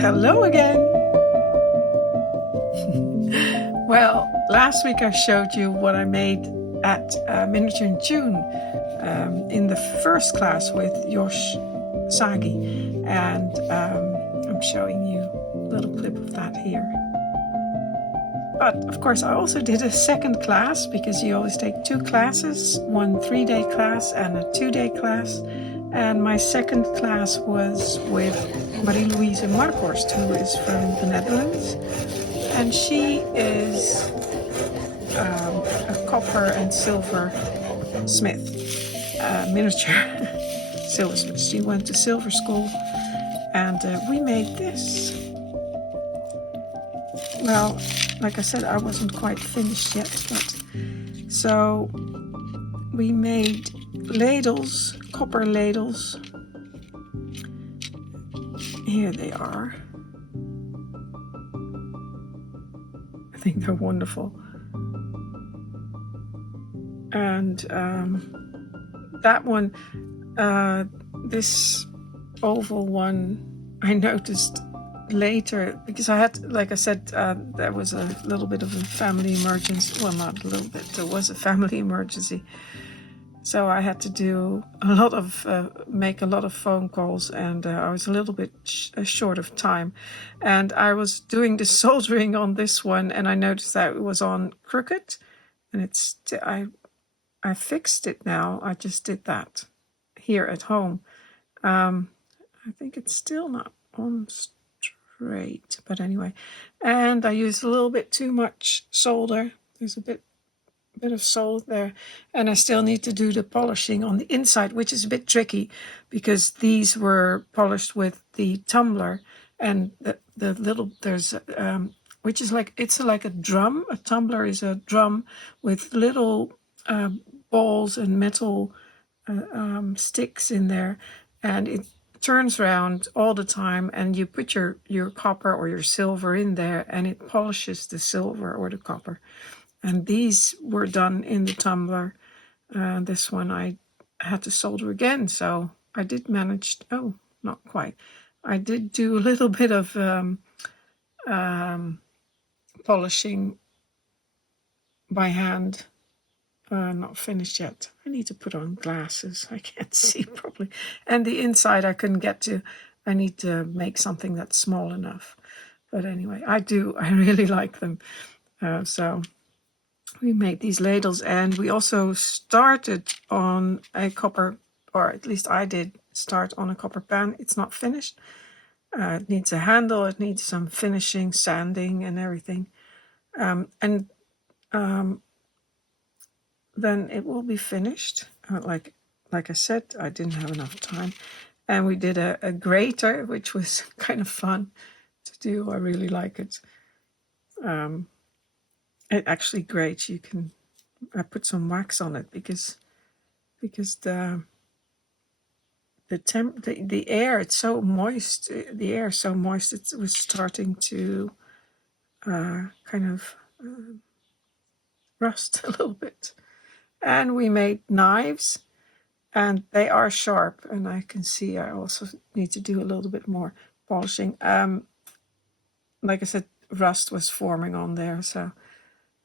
Hello again! Well, last week I showed you what I made at Miniature in June in the first class with Josje Sagi, and I'm showing you a little clip of that here. But of course I also did a second class, because you always take two classes, one 3-day class and a 2-day class. And my second class was with Marie-Louise Markhorst, who is from the Netherlands. And she is a copper and silver smith, miniature silversmith. She went to silver school, and we made this. Well, like I said, I wasn't quite finished yet, but so we made ladles, copper ladles. Here they are. I think they're wonderful. And that one, this oval one, I noticed later, because I had, like I said, there was a little bit of a family emergency. Well, not a little bit, there was a family emergency. So I had to do a lot of, make a lot of phone calls, and I was a little bit short of time. And I was doing the soldering on this one, and I noticed that it was on crooked, and it's, I fixed it now. I just did that here at home. I think it's still not on straight, but anyway. And I used a little bit too much solder. There's a bit of solder there, and I still need to do the polishing on the inside, which is a bit tricky, because these were polished with the tumbler, and the little, there's which is like, it's like a drum. A tumbler is a drum with little balls and metal sticks in there, and it turns around all the time, and you put your copper or your silver in there, and it polishes the silver or the copper. And these were done in the tumbler. This one I had to solder again, so I did manage, oh, not quite. I did do a little bit of polishing by hand. Not finished yet. I need to put on glasses. I can't see properly. And the inside I couldn't get to. I need to make something that's small enough. But anyway, I really like them. So we made these ladles, and we also started on a copper, or at least I did start on a copper pan. It's not finished. It needs a handle. It needs some finishing, sanding and everything. Then it will be finished. Like I said, I didn't have enough time. And we did a grater, which was kind of fun to do. I really like it. It actually grates. I put some wax on it because the air, it's so moist. The air is so moist, it was starting to kind of rust a little bit. And we made knives, and they are sharp, and I can see I also need to do a little bit more polishing. Like I said, rust was forming on there, so,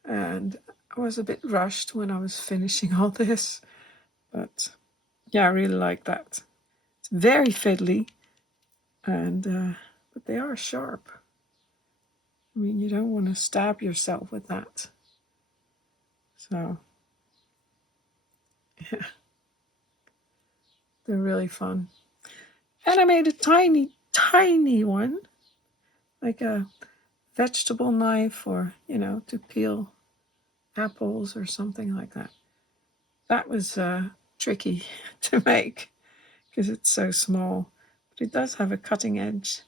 and I was a bit rushed when I was finishing all this, but yeah, I really like that. It's very fiddly, and but they are sharp. I mean, you don't want to stab yourself with that. So yeah, they're really fun. And I made a tiny one, like a vegetable knife, or, to peel apples or something like that. That was tricky to make because it's so small, but it does have a cutting edge.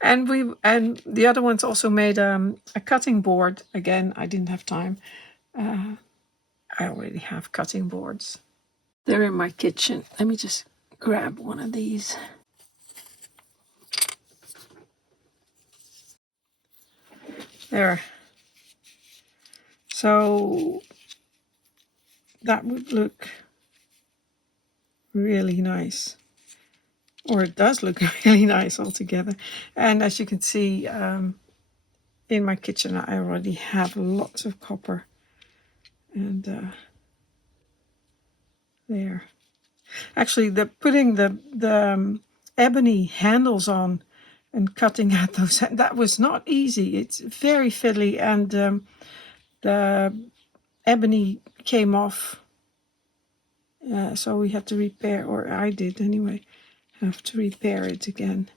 And the other ones also made a cutting board. Again, I didn't have time. I already have cutting boards. They're in my kitchen. Let me just grab one of these. There. So that would look really nice or it does look really nice altogether. And as you can see, in my kitchen I already have lots of copper, and there. Actually, putting the ebony handles on and cutting out those, that was not easy. It's very fiddly, and the ebony came off, so we had to repair, or I did anyway, have to repair it again.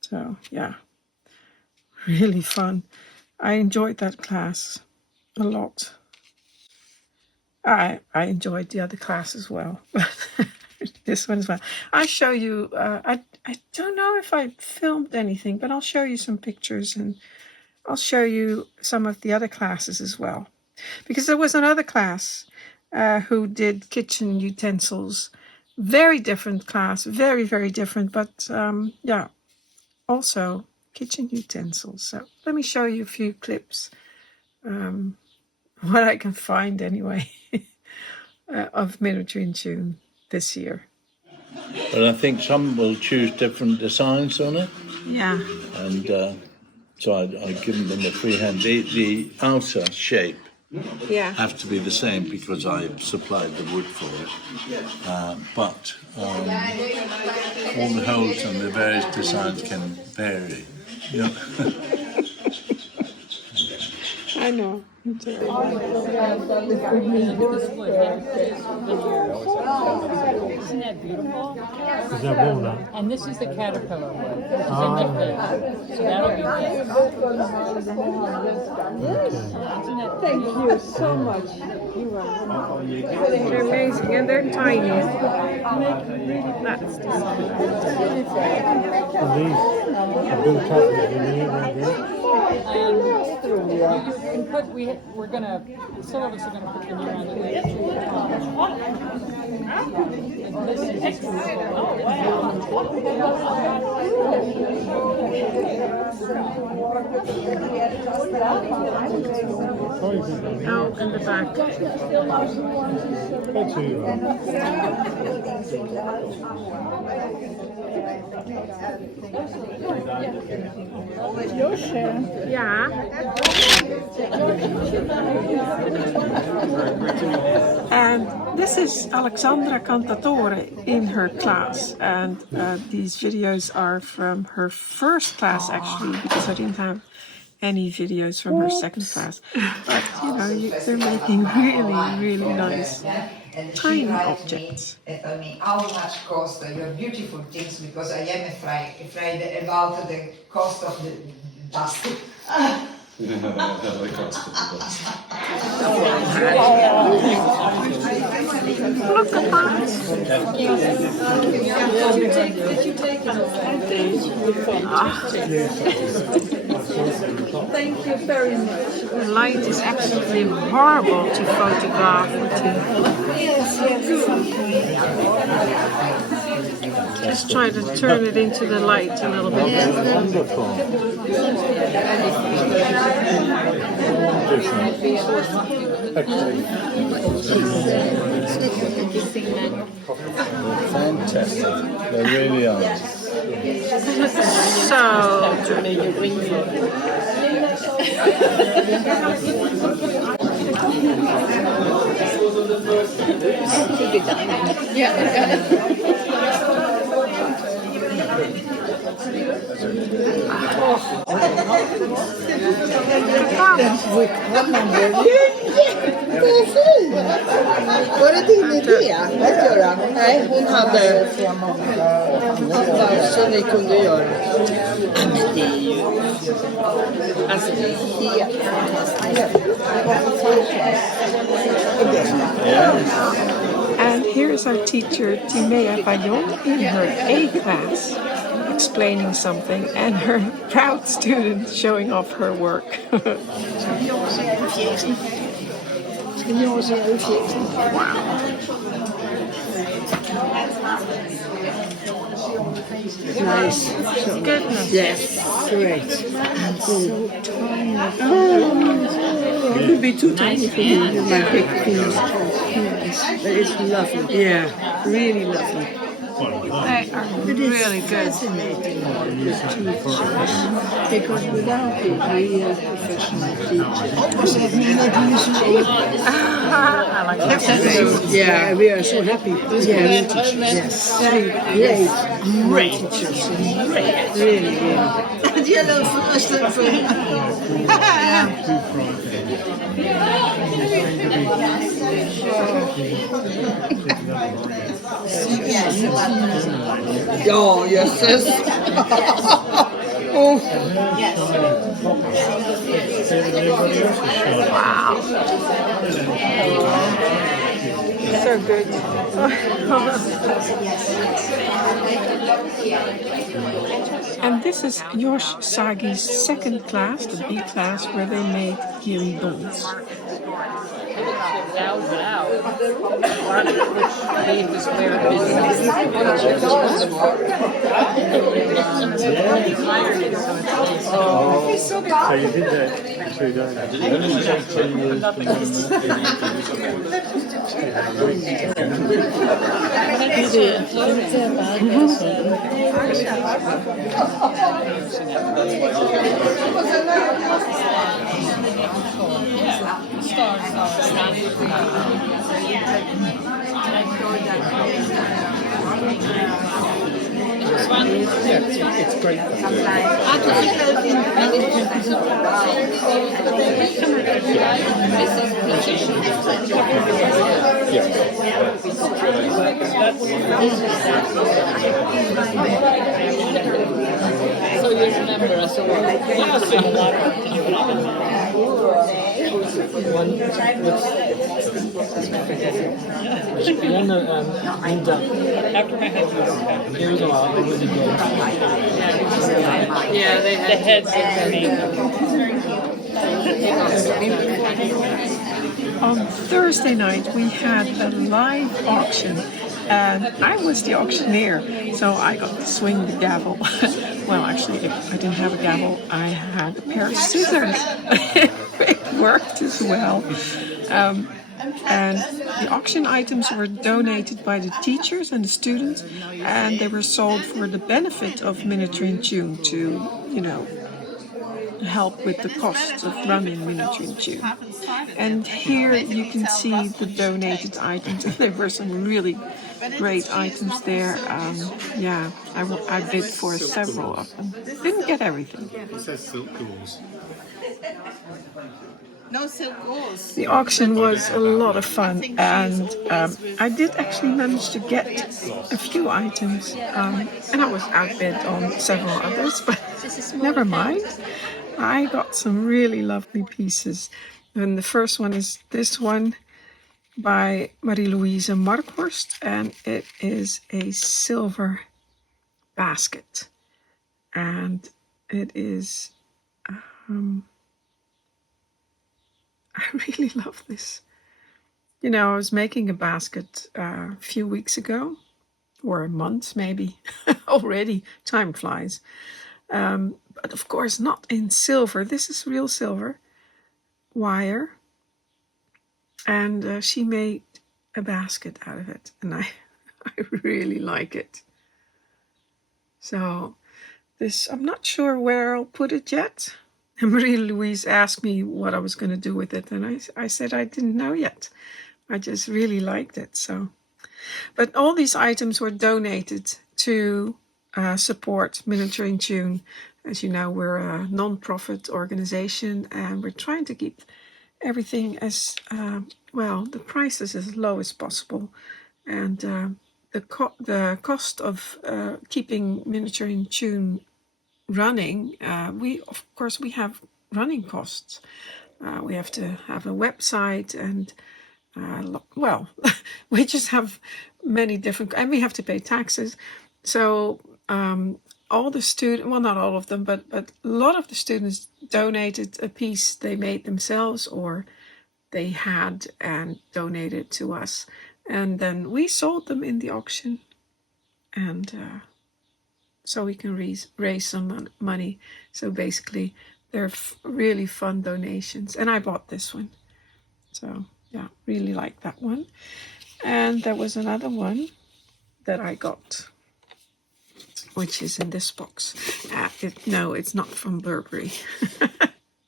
So yeah, really fun. I enjoyed that class a lot. I enjoyed the other class as well, but this one as well. I'll show you, I don't know if I filmed anything, but I'll show you some pictures, and I'll show you some of the other classes as well. Because there was another class who did kitchen utensils. Very different class, very, very different, but yeah, also kitchen utensils. So let me show you a few clips, what I can find anyway, of Miniature in June this year. But I think some will choose different designs on it. Yeah. And so I've given them a free hand. The outer shape have to be the same because I supplied the wood for it. But all the holes and the various designs can vary. Yeah. I know. Isn't that beautiful? Is that walnut? And this is the caterpillar wood. This is a nickname. So that'll be good. Thank you so much. They're amazing, and they're tiny. That's And these are built up with veneer like this. You can put, we're gonna, some of us are gonna put veneer on the lid. This is beautiful. Oh, out in the back. Josje. Yeah. And this is Alexandra Cantatore in her class, and these videos are from her first class actually, because I didn't have any videos from her second class. But you know, they're making really, really nice tiny objects. They told me how much cost your beautiful things, because I am afraid about the cost of the dust. The cost of the dust. Look at that! Thank you very much. The light is absolutely horrible to photograph. Just try to turn it into the light a little bit. Wonderful. Fantastic. They really are. So Var det din idé att göra? Nej, hon hade så ni kunde göra. Men det är ju... Alltså det är helt And here's our teacher, Timea Bayon, in her A class, explaining something, and her proud student showing off her work. Wow. nice. Goodness. Yes, great. And so tiny. Oh, it would be too tiny for me with my big fingers. Yes, but it's lovely. Yeah, really lovely. They are really good. Fascinating because without it, we are professional teachers. I like that. Yeah, we are so happy. Yeah, yes, great teachers, great, really, really. Yellow first and Oh, yes, yes. Oh. Wow. So good. And this is Josje Sagi's second class, the B class, where they made guirigons. So you did that 2 It's great. So you remember us all. You must sing a lot of after my husband. It was a lot. It was a good. Yeah, they had the heads On Thursday night, we had a live auction, and I was the auctioneer, so I got to swing the gavel. Well, actually, I didn't have a gavel, I had a pair of scissors. It worked as well. And the auction items were donated by the teachers and the students, and they were sold for the benefit of Miniature in Tune to, help with the costs of running Miniature in Tune. And here you can see the donated items. There were some really great items there. I bid for several of them. Didn't get everything. It says silk gauze. No silk gauze. The auction was a lot of fun, and I did actually manage to get a few items, and I was outbid on several others, but never mind. I got some really lovely pieces, and the first one is this one by Marie-Louise Markhorst, and it is a silver basket, and it is I really love this. I was making a basket a few weeks ago, or a month maybe, already. Time flies. But of course not in silver. This is real silver wire. And she made a basket out of it. And I really like it. So this, I'm not sure where I'll put it yet. And Marie-Louise asked me what I was going to do with it, and I said I didn't know yet. I just really liked it. So, but all these items were donated to support Miniature in Tune. As you know, we're a non-profit organization, and we're trying to keep everything as the prices as low as possible, and the cost of keeping Miniature in Tune running, we have running costs. We have to have a website, and we just have many different, and we have to pay taxes. So all the students, well, not all of them, but a lot of the students donated a piece they made themselves, or they had and donated to us, and then we sold them in the auction, and so we can raise some money. So basically, they're really fun donations. And I bought this one. So, yeah, really like that one. And there was another one that I got, which is in this box. No, it's not from Burberry.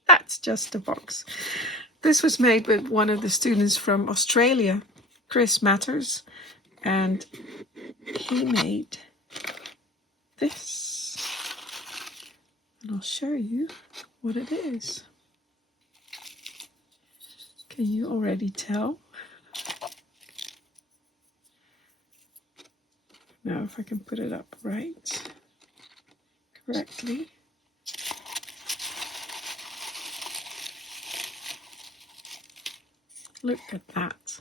That's just a box. This was made with one of the students from Australia, Chris Matters, and he made this. And I'll show you what it is. Can you already tell? Now if I can put it up correctly. Look at that.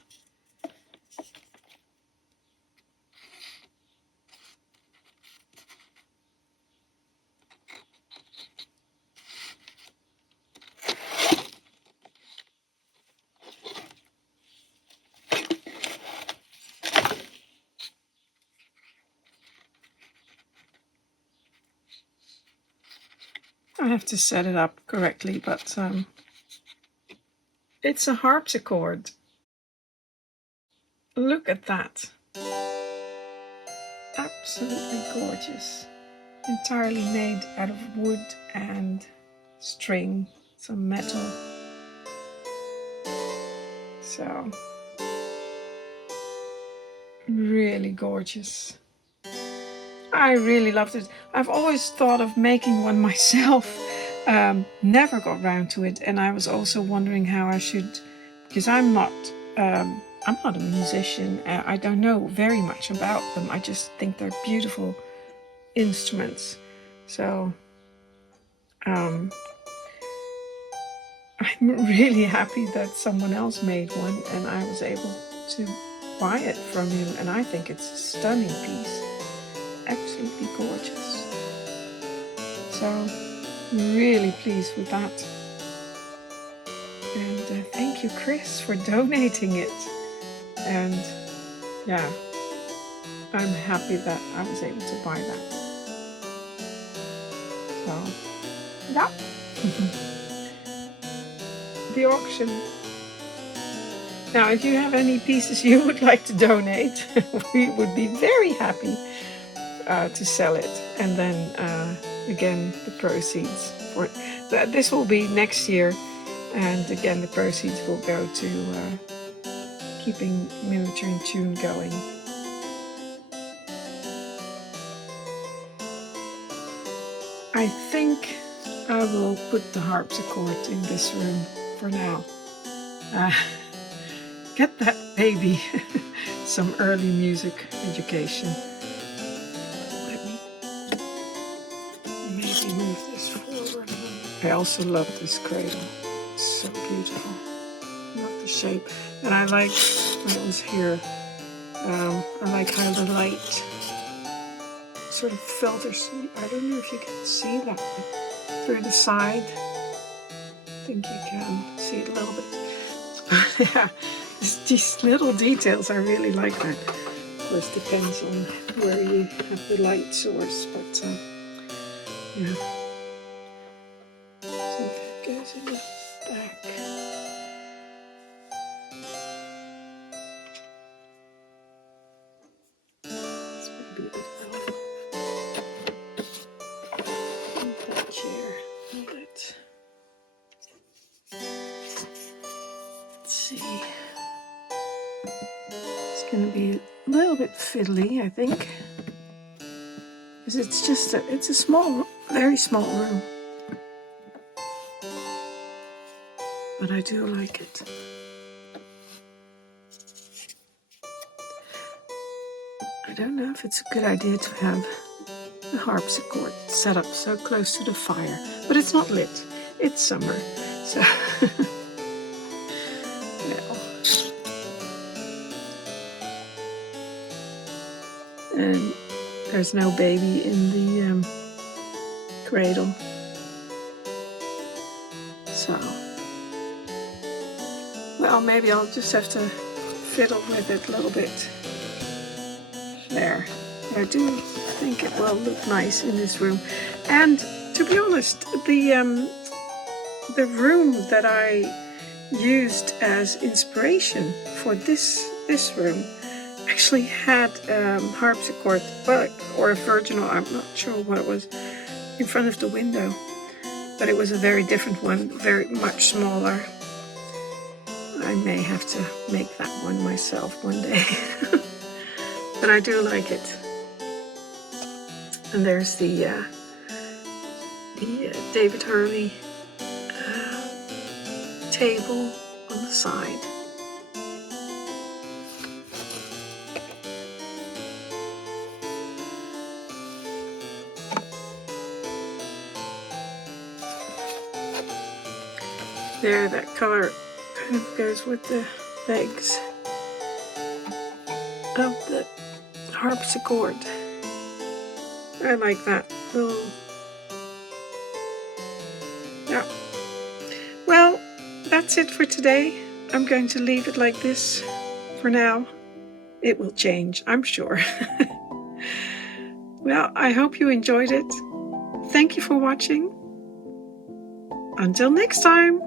I have to set it up correctly, but it's a harpsichord. Look at that. Absolutely gorgeous. Entirely made out of wood and string, some metal. So, really gorgeous. I really loved it. I've always thought of making one myself. Never got round to it, and I was also wondering how I should, because I'm not a musician. I don't know very much about them. I just think they're beautiful instruments. So I'm really happy that someone else made one and I was able to buy it from him, and I think it's a stunning piece. Absolutely gorgeous. So really pleased with that. And thank you, Chris, for donating it. And yeah, I'm happy that I was able to buy that. So yeah. The auction. Now, if you have any pieces you would like to donate, we would be very happy to sell it. And then again, the proceeds for this will be next year, and again the proceeds will go to keeping Miniature in Tune going. I think I will put the harpsichord in this room for now. Get that baby some early music education. Let me maybe move this forward. I also love this cradle. It's so beautiful. I love the shape. And I like, when it was here, I like how the light sort of filters. I don't know if you can see that through the side. I think you can see it a little bit. Yeah, these little details, I really like that. Of course, depends on where you have the light source, but yeah. So that goes in the back. This would be a bit low. That chair, hold it. Let's see. It's going to be a little bit fiddly, I think, because it's a small, very small room, but I do like it. I don't know if it's a good idea to have the harpsichord set up so close to the fire, but it's not lit. It's summer, so well. And there's no baby in the cradle, so well, maybe I'll just have to fiddle with it a little bit. There. I do think it will look nice in this room. And to be honest, the room that I used as inspiration for this room actually had harpsichord, well, or a virginal, I'm not sure what it was, in front of the window. But it was a very different one, very much smaller. I may have to make that one myself one day. But I do like it. And there's the David Hurley table on the side. There, that color kind of goes with the legs of the harpsichord. I like that little. Yeah. Well, that's it for today. I'm going to leave it like this for now. It will change, I'm sure. Well, I hope you enjoyed it. Thank you for watching. Until next time.